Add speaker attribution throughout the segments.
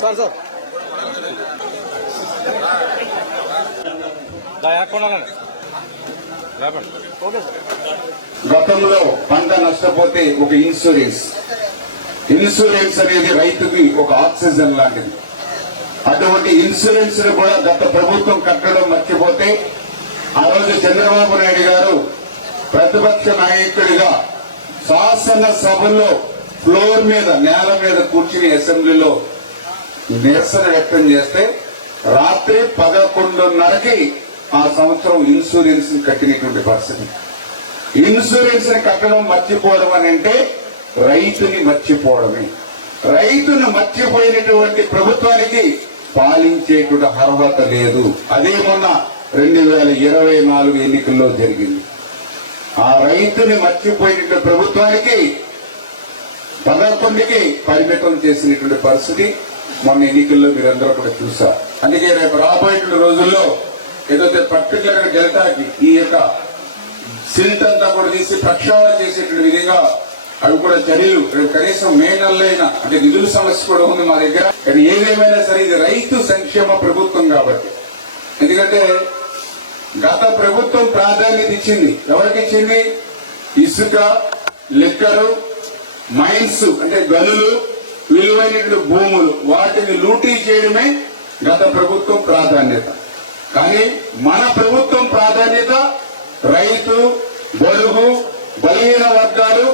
Speaker 1: Sir.
Speaker 2: గతంలో పంట నష్టపోతే ఒక ఇన్సూరెన్స్. ఇన్సూరెన్స్ అనేది రైతుకి ఒక ఆక్సిజన్ లాంటిది. అటువంటి ఇన్సూరెన్స్ను కూడా గత ప్రభుత్వం కట్టడం మర్చిపోతే ఆ రోజు చంద్రబాబు నాయుడు గారు ప్రతిపక్ష నాయకుడిగా శాసన సభలో ఫ్లోర్ మీద నేల మీద కూర్చుని అసెంబ్లీలో నిరసన వ్యక్తం చేస్తే రాత్రి పదకొండున్నరకి ఆ సంవత్సరం ఇన్సూరెన్స్ కట్టినటువంటి పరిస్థితి. ఇన్సూరెన్స్ కట్టడం మర్చిపోవడం అని అంటే రైతుని మర్చిపోవడమే. రైతును మర్చిపోయినటువంటి ప్రభుత్వానికి పాలించేటువంటి అర్హత లేదు. అదే మొన్న రెండు వేల ఇరవై నాలుగు ఎన్నికల్లో జరిగింది. ఆ రైతుని మర్చిపోయినటువంటి ప్రభుత్వానికి పదకొండుకి పరిమితం చేసినటువంటి పరిస్థితి. మొన్న ఎన్నికల్లో మీరందరూ కూడా చూశారు. అందుకే రేపు రాబోయే రోజుల్లో ఏదైతే పర్టికులర్ డెల్టాకి ఈ యొక్క సిల్ట్ అంతా కూడా తీసి ప్రక్షాళన చేసేటువంటి విధంగా అవి కూడా చర్యలు. రేపు కనీసం మే నెలలైనా అంటే నిధుల సమస్య కూడా ఉంది మా దగ్గర. కానీ ఏదేమైనా సరే ఇది రైతు సంక్షేమ ప్రభుత్వం కాబట్టి. ఎందుకంటే గత ప్రభుత్వం ప్రాధాన్యత ఇచ్చింది. ఎవరికి ఇచ్చింది? ఇసుక లిక్కరు మైన్స్ అంటే గనులు విలువైనటువంటి భూములు వాటిని లూటీ చేయడమే గత ప్రభుత్వం ప్రాధాన్యత. కానీ మన ప్రభుత్వం ప్రాధాన్యత రైతు బలుగు బలహీన వర్గాలు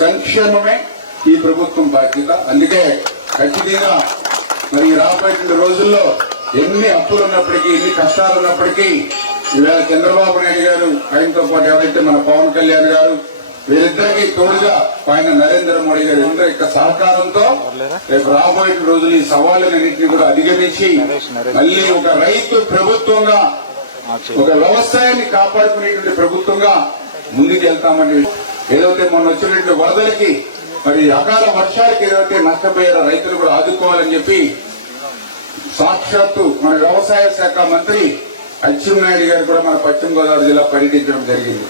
Speaker 2: సంక్షేమమే ఈ ప్రభుత్వం బాధ్యత. అందుకే ఖచ్చితంగా మరి రాబోయే రోజుల్లో ఎన్ని అప్పులు ఉన్నప్పటికీ ఎన్ని కష్టాలు ఉన్నప్పటికీ ఈవేళ చంద్రబాబు నాయుడు గారు ఆయనతో పాటు ఎవరైతే మన పవన్ కళ్యాణ్ గారు వీళ్ళిద్దరికి తోడుగా ఆయన నరేంద్ర మోడీ గారు అందరి యొక్క సహకారంతో రేపు రాబోయే రోజులు ఈ సవాళ్ళన్నింటినీ కూడా అధిగమించి మళ్ళీ ఒక రైతు ప్రభుత్వంగా ఒక వ్యవసాయాన్ని కాపాడుకునేటువంటి ప్రభుత్వంగా ముందుకు వెళ్తామని ఏదైతే మొన్న వచ్చినటువంటి వరదలకి మరి అకాల వర్షాలకి ఏదైతే నష్టపోయారో రైతులు కూడా ఆదుకోవాలని చెప్పి సాక్షాత్తు మన వ్యవసాయ శాఖ మంత్రి అచ్చెన్నాయుడు గారు కూడా మన పశ్చిమ గోదావరి జిల్లా పర్యటించడం జరిగింది.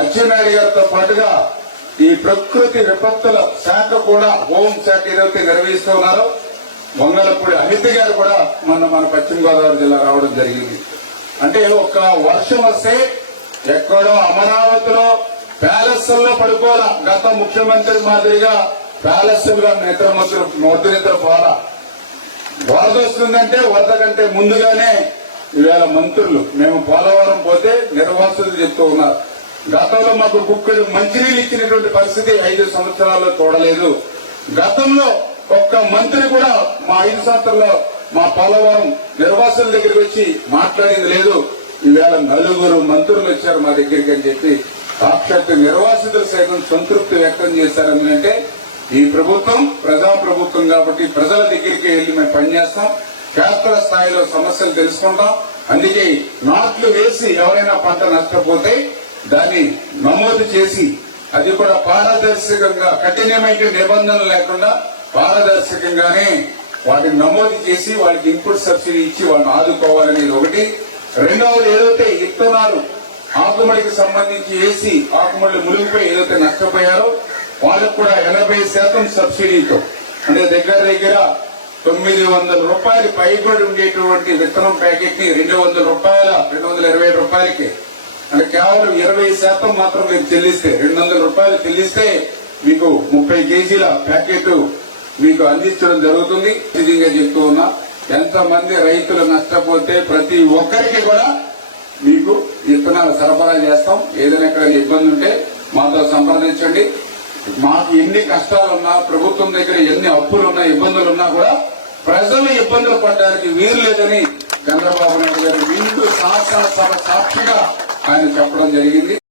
Speaker 2: అచ్చెన్నాయుడు గారితో పాటుగా ఈ ప్రకృతి విపత్తుల శాఖ కూడా హోం శాఖ ఏదైతే నిర్వహిస్తున్నారో మంగళపూడి అమిత్ గారు కూడా మొన్న మన పశ్చిమ గోదావరి జిల్లా రావడం జరిగింది. అంటే ఒక వర్షం వస్తే ఎక్కడో అమరావతిలో ప్యాలెస్లో పడుకోవాలా గత ముఖ్యమంత్రి మాదిరిగా ప్యాలెస్లో నిద్ర ముద్ర మొద్దు నిద్ర పోవాలా వరద వస్తుందంటే వరద కంటే ముందుగానే ఇవాళ మంత్రులు మేము పోలవరం పోతే నిర్వాసులు చెప్తూ ఉన్నారు. గతంలో మాకు కుక్కడు మంచినీళ్ళు ఇచ్చినటువంటి పరిస్థితి ఐదు సంవత్సరాల్లో చూడలేదు గతంలో ఒక్క మంత్రి కూడా మా ఐదు సంవత్సరాల్లో మా పోలవరం నిర్వాసుల దగ్గరికి వచ్చి మాట్లాడింది లేదు. ఈవేళ నలుగురు మంత్రులు వచ్చారు మా దగ్గరికి అని చెప్పి సాక్షాత్ నిర్వాసితులు సైతం సంతృప్తి వ్యక్తం చేశారని అంటే ఈ ప్రభుత్వం ప్రజా ప్రభుత్వం కాబట్టి ప్రజల దగ్గరికి వెళ్ళి మేము పనిచేస్తాం. క్షేత్ర స్థాయిలో సమస్యలు తెలుసుకుంటాం. అందుకే నాట్లు వేసి ఎవరైనా పంట నష్టపోతే దాన్ని నమోదు చేసి అది కూడా పారదర్శకంగా కఠినమైన నిబంధనలు లేకుండా పారదర్శకంగానే వాటిని నమోదు చేసి వాళ్ళకి ఇన్పుట్ సబ్సిడీ ఇచ్చి వాళ్ళని ఆదుకోవాలనేది ఒకటి. రెండవది ఏదైతే విత్తనాలు ఆకుమడికి సంబంధించి వేసి ఆకుమడి మునిగిపోయి ఏదైతే నష్టపోయారో వాళ్ళకు కూడా ఎనభై శాతం సబ్సిడీతో అంటే దగ్గర దగ్గర తొమ్మిది వందల రూపాయలు పైబడి ఉండేటువంటి విత్తనం ప్యాకెట్ని రెండు వందల రూపాయల రెండు వందల ఇరవై రూపాయలకి అంటే కేవలం ఇరవై శాతం మాత్రం మీరు చెల్లిస్తే రెండు వందల రూపాయలు చెల్లిస్తే మీకు ముప్పై కేజీల ప్యాకెట్ మీకు అందించడం జరుగుతుంది. నిజంగా చెప్తూ ఉన్నా ఎంతమంది రైతులు నష్టపోతే ప్రతి ఒక్కరికి కూడా మీకు విత్తనాలు సరఫరా చేస్తాం. ఏదైనా ఎక్కడ ఇబ్బంది ఉంటే మాతో సంప్రదించండి. మాకు ఎన్ని కష్టాలున్నా ప్రభుత్వం దగ్గర ఎన్ని అప్పులున్నా ఇబ్బందులు ఉన్నా కూడా ప్రజలు ఇబ్బందులు పడడానికి వీలు లేదని చంద్రబాబు నాయుడు గారు వీళ్ళు శాసనసభ సాక్షిగా ఆయన చెప్పడం జరిగింది.